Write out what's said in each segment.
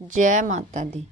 जय माता दी।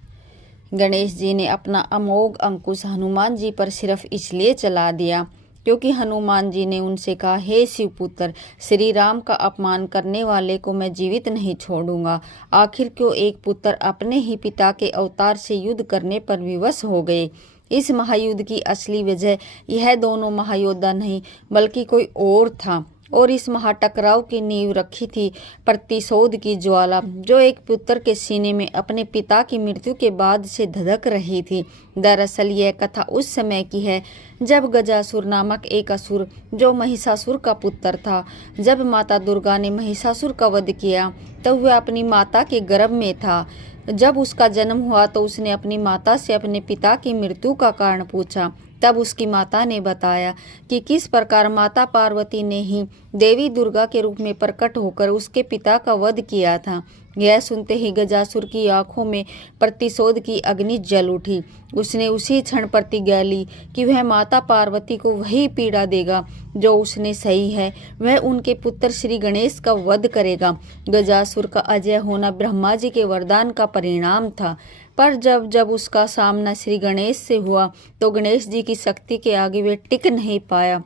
गणेश जी ने अपना अमोघ अंकुश हनुमान जी पर सिर्फ इसलिए चला दिया क्योंकि हनुमान जी ने उनसे कहा, हे शिवपुत्र, श्री राम का अपमान करने वाले को मैं जीवित नहीं छोड़ूंगा। आखिर क्यों एक पुत्र अपने ही पिता के अवतार से युद्ध करने पर विवश हो गए। इस महायुद्ध की असली वजह यह दोनों महायोद्धा नहीं बल्कि कोई और था, और इस महाटकराव की नींव रखी थी प्रतिशोध की ज्वाला, जो एक पुत्र के सीने में अपने पिता की मृत्यु के बाद से धधक रही थी। दरअसल यह कथा उस समय की है जब गजासुर नामक एक असुर, जो महिषासुर का पुत्र था, जब माता दुर्गा ने महिषासुर का वध किया तो वह अपनी माता के गर्भ में था। जब उसका जन्म हुआ तो उसने अपनी माता से अपने पिता की मृत्यु का कारण पूछा। तब उसकी माता ने बताया कि किस प्रकार माता पार्वती ने ही देवी दुर्गा के रूप में प्रकट होकर उसके पिता का वध किया था। यह सुनते ही गजासुर की आंखों में प्रतिशोध की अग्नि जल उठी। उसने उसी क्षण प्रतिज्ञा ली कि वह माता पार्वती को वही पीड़ा देगा जो उसने सही है, वह उनके पुत्र श्री गणेश का वध करेगा। गजासुर का अजय होना ब्रह्मा जी के वरदान का परिणाम था, पर जब जब उसका सामना श्री गणेश से हुआ तो गणेश जी की शक्ति के आगे वे टिक नहीं पाया,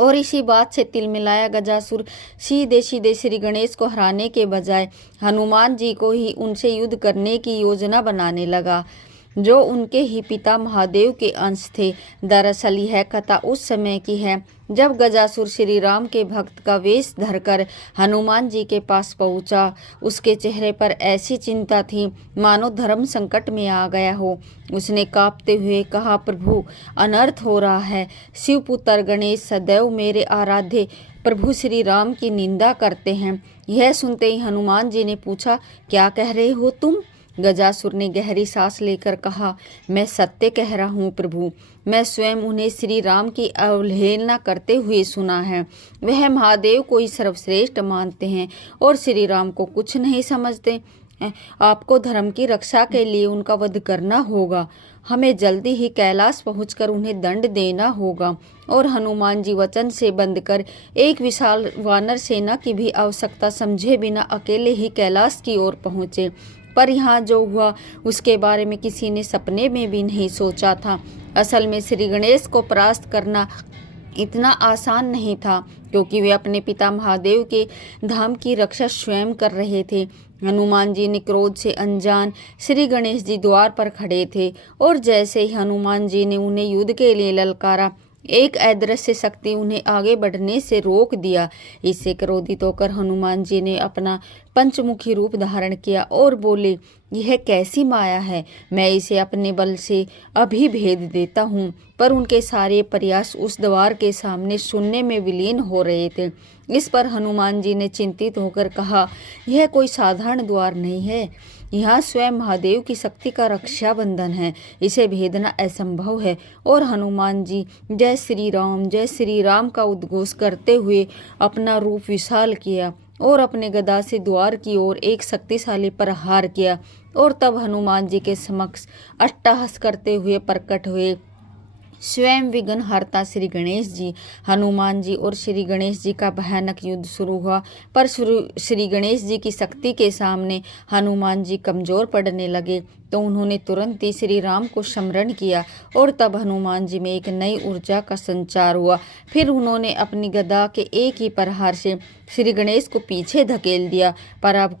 और इसी बात से तिलमिलाया गजासुर सीधे सीधे श्री गणेश को हराने के बजाय हनुमान जी को ही उनसे युद्ध करने की योजना बनाने लगा, जो उनके ही पिता महादेव के अंश थे। दरअसल यह कथा उस समय की है जब गजासुर श्री राम के भक्त का वेश धरकर हनुमान जी के पास पहुंचा। उसके चेहरे पर ऐसी चिंता थी मानो धर्म संकट में आ गया हो। उसने कांपते हुए कहा, प्रभु, अनर्थ हो रहा है। शिवपुत्र गणेश सदैव मेरे आराध्य प्रभु श्री राम की निंदा करते हैं। यह सुनते ही हनुमान जी ने पूछा, क्या कह रहे हो तुम? गजासुर ने गहरी सांस लेकर कहा, मैं सत्य कह रहा हूँ प्रभु। मैं स्वयं उन्हें श्री राम की अवहेलना करते हुए सुना है। वह महादेव को ही सर्वश्रेष्ठ मानते हैं और श्री राम को कुछ नहीं समझते। आपको धर्म की रक्षा के लिए उनका वध करना होगा। हमें जल्दी ही कैलाश पहुंचकर उन्हें दंड देना होगा। और हनुमान जी वचन से बंद कर एक विशाल वानर सेना की भी आवश्यकता समझे बिना अकेले ही कैलाश की ओर पहुंचे। पर यहाँ जो हुआ उसके बारे में किसी ने सपने में भी नहीं सोचा था। असल में श्री गणेश को परास्त करना इतना आसान नहीं था, क्योंकि वे अपने पिता महादेव के धाम की रक्षा स्वयं कर रहे थे। हनुमान जी ने क्रोध से अनजान श्री गणेश जी द्वार पर खड़े थे, और जैसे ही हनुमान जी ने उन्हें युद्ध के लिए ललकारा, एक अदृश्य शक्ति उन्हें आगे बढ़ने से रोक दिया। इससे क्रोधित होकर हनुमान जी ने अपना पंचमुखी रूप धारण किया और बोले, यह कैसी माया है, मैं इसे अपने बल से अभी भेद देता हूँ। पर उनके सारे प्रयास उस द्वार के सामने शून्य में विलीन हो रहे थे। इस पर हनुमान जी ने चिंतित होकर कहा, यह कोई साधारण द्वार नहीं है, यहाँ स्वयं महादेव की शक्ति का रक्षा बंधन है, इसे भेदना असंभव है। और हनुमान जी जय श्री राम का उद्घोष करते हुए अपना रूप विशाल किया और अपने गदा से द्वार की ओर एक शक्तिशाली प्रहार किया। और तब हनुमान जी के समक्ष अट्टहास करते हुए प्रकट हुए स्वयं विघ्नहर्ता श्री गणेश जी। हनुमान जी और श्री गणेश जी का भयानक युद्ध शुरू हुआ, पर श्री गणेश जी की शक्ति के सामने हनुमान जी कमजोर पड़ने लगे, तो उन्होंने तुरंत ही श्री राम को स्मरण किया, और तब हनुमान जी में एक नई ऊर्जा का संचार हुआ। फिर उन्होंने अपनी गदा के एक ही प्रहार से श्री गणेश को पीछे धकेल दिया। पर अब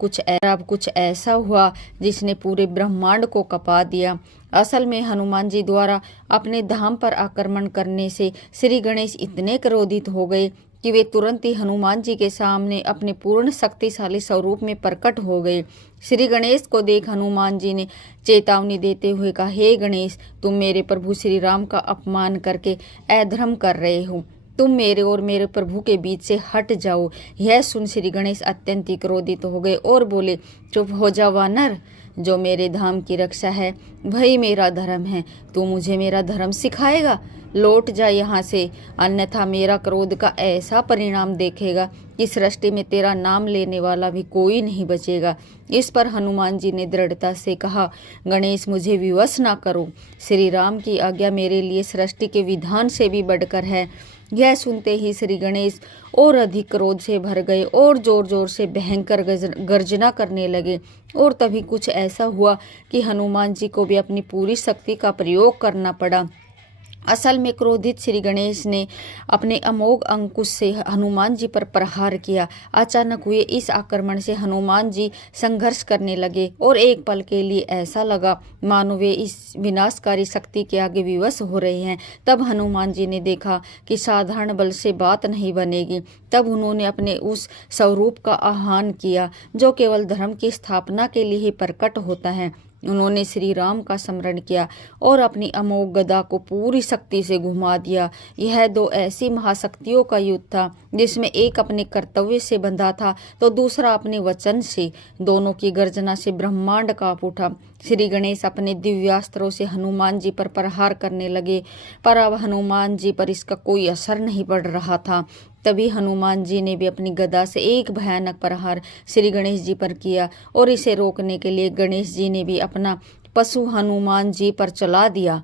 कुछ ऐसा हुआ जिसने पूरे ब्रह्मांड को कपा दिया। असल में हनुमान जी द्वारा अपने धाम पर आक्रमण करने से श्री गणेश इतने क्रोधित हो गए कि वे तुरंत ही हनुमान जी के सामने अपने पूर्ण शक्तिशाली स्वरूप में प्रकट हो गए। श्री गणेश को देख हनुमान जी ने चेतावनी देते हुए कहा, हे गणेश, तुम मेरे प्रभु श्री राम का अपमान करके अधर्म कर रहे हो। तुम मेरे और मेरे प्रभु के बीच से हट जाओ। यह सुन श्री गणेश अत्यंत क्रोधित हो गए और बोले, चुप हो जा वानर, जो मेरे धाम की रक्षा है वही मेरा धर्म है। तू मुझे मेरा धर्म सिखाएगा? लौट जा यहाँ से, अन्यथा मेरा क्रोध का ऐसा परिणाम देखेगा कि सृष्टि में तेरा नाम लेने वाला भी कोई नहीं बचेगा। इस पर हनुमान जी ने दृढ़ता से कहा, गणेश, मुझे विवश ना करो। श्री राम की आज्ञा मेरे लिए सृष्टि के विधान से भी बढ़कर है। यह सुनते ही श्री गणेश और अधिक क्रोध से भर गए और जोर जोर से भयंकर गर्जना करने लगे। और तभी कुछ ऐसा हुआ कि हनुमान जी को भी अपनी पूरी शक्ति का प्रयोग करना पड़ा। असल में क्रोधित श्री गणेश ने अपने अमोघ अंकुश से हनुमान जी पर प्रहार किया। अचानक हुए इस आक्रमण से हनुमान जी संघर्ष करने लगे और एक पल के लिए ऐसा लगा मानो वे इस विनाशकारी शक्ति के आगे विवश हो रहे हैं। तब हनुमान जी ने देखा कि साधारण बल से बात नहीं बनेगी। तब उन्होंने अपने उस स्वरूप का आह्वान किया जो केवल धर्म की स्थापना के लिए ही प्रकट होता है। उन्होंने श्री राम का स्मरण किया और अपनी अमोघ गदा को पूरी शक्ति से घुमा दिया। यह दो ऐसी महाशक्तियों का युद्ध था जिसमें एक अपने कर्तव्य से बंधा था तो दूसरा अपने वचन से। दोनों की गर्जना से ब्रह्मांड कांप उठा। श्री गणेश अपने दिव्यास्त्रों से हनुमान जी पर प्रहार करने लगे, पर अब हनुमान जी पर इसका कोई असर नहीं पड़ रहा था। तभी हनुमान जी ने भी अपनी गदा से एक भयानक प्रहार श्री गणेश जी पर किया और इसे रोकने के लिए गणेश जी ने भी अपना पशु हनुमान जी पर चला दिया।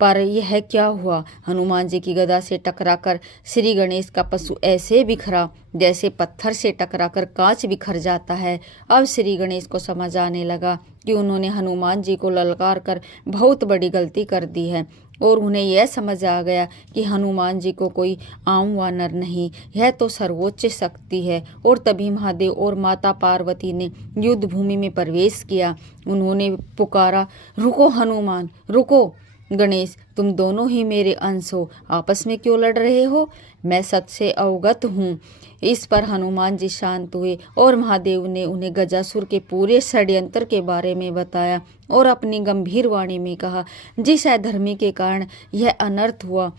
पर यह क्या हुआ, हनुमान जी की गदा से टकराकर श्री गणेश का पशु ऐसे बिखरा जैसे पत्थर से टकराकर कांच बिखर जाता है। अब श्री गणेश को समझ आने लगा कि उन्होंने हनुमान जी को ललकार कर बहुत बड़ी गलती कर दी है और उन्हें यह समझ आ गया कि हनुमान जी को कोई आम वानर नहीं, यह तो सर्वोच्च शक्ति है। और तभी महादेव और माता पार्वती ने युद्ध भूमि में प्रवेश किया। उन्होंने पुकारा, रुको हनुमान, रुको। गणेश, तुम दोनों ही मेरे अंश हो, आपस में क्यों लड़ रहे हो? मैं सत्य से अवगत हूँ। इस पर हनुमान जी शांत हुए और महादेव ने उन्हें गजासुर के पूरे षड्यंत्र के बारे में बताया और अपनी गंभीर वाणी में कहा, जिस अधर्मी के कारण यह अनर्थ हुआ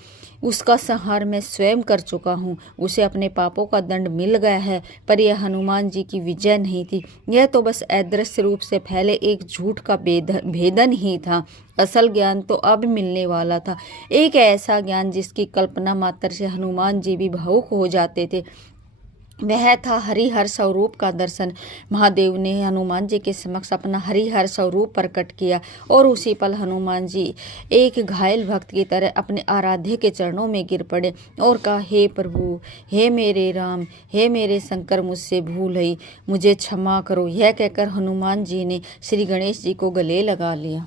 उसका संहार मैं स्वयं कर चुका हूँ। उसे अपने पापों का दंड मिल गया है, पर यह हनुमान जी की विजय नहीं थी। यह तो बस अदृश्य रूप से फैले एक झूठ का भेदन ही था। असल ज्ञान तो अब मिलने वाला था, एक ऐसा ज्ञान जिसकी कल्पना मात्र से हनुमान जी भी भावुक हो जाते थे। वह था हरिहर स्वरूप का दर्शन। महादेव ने हनुमान जी के समक्ष अपना हरिहर स्वरूप प्रकट किया और उसी पल हनुमान जी एक घायल भक्त की तरह अपने आराध्य के चरणों में गिर पड़े और कहा, हे प्रभु, हे मेरे राम, हे मेरे शंकर, मुझसे भूल हुई, मुझे क्षमा करो। यह कहकर हनुमान जी ने श्री गणेश जी को गले लगा लिया।